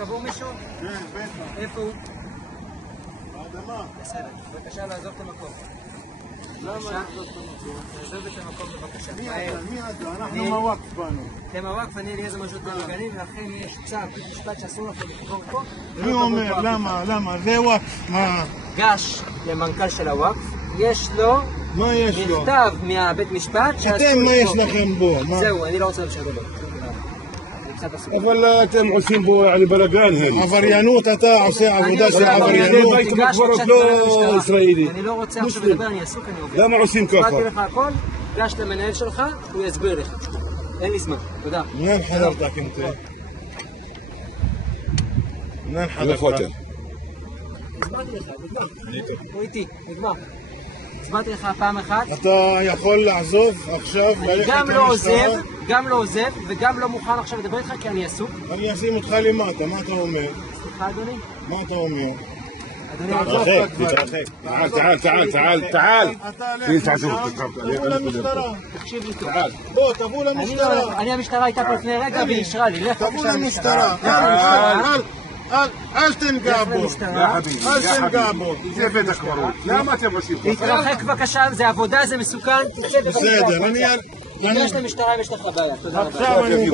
קבור מישהו? כן, בטח. איפה הוא? האדמה. בסדר, בבקשה לעזוב את המקום. למה לעזוב את המקום? לעזוב את המקום בבקשה. מי אתה? אנחנו מהוואקף באנו. אתם הוואקף, אני אליעזר מג'וד הגליל, ואכן יש צו בית משפט שאסור לכם לקבור פה. מי אומר? למה? זה וואקף. מה? גש למנכ"ל של הוואקף, יש לו מה יש לו? מכתב מהבית משפט שאסור אתם, מה יש לכם בו? זהו, אני לא רוצה להמשיך לדבר. אבל אתם עושים בו בלגן. עבריינות, אתה עושה עבודה של עבריינות. בית הקברות לא ישראלי. אני לא רוצה עכשיו לדבר, אני עסוק, אני עובד. למה עושים ככה? הסברתי לך הכל, גש למנהל שלך, הוא יסביר לך. אין לי זמן, תודה. منين حضرتك انت؟ منين حضرتك؟ הסברתי לך, נגמר. הוא איתי, נגמר. הסברתי לך פעם אחת. אתה יכול לעזוב עכשיו, אני גם לא עוזב וגם לא מוכן עכשיו לדבר איתך כי אני עסוק. אני אשים אותך למטה, מה אתה אומר? סליחה אדוני? מה אתה אומר? אדוני, تعال תבואו למשטרה. תקשיב לי טוב. בוא, תבואו למשטרה. אני המשטרה הייתה פה לפני רגע ואישרה לי. לך תבואו בבקשה למשטרה. אל תנגע בו. אל תנגע בו. זה בית הקברות. למה אתם עושים ככה? להתרחק בבקשה, זה עבודה, זה מסוכן. בסדר, יש למשטרה אם יש לך בעיה. תודה רבה. עכשיו אני...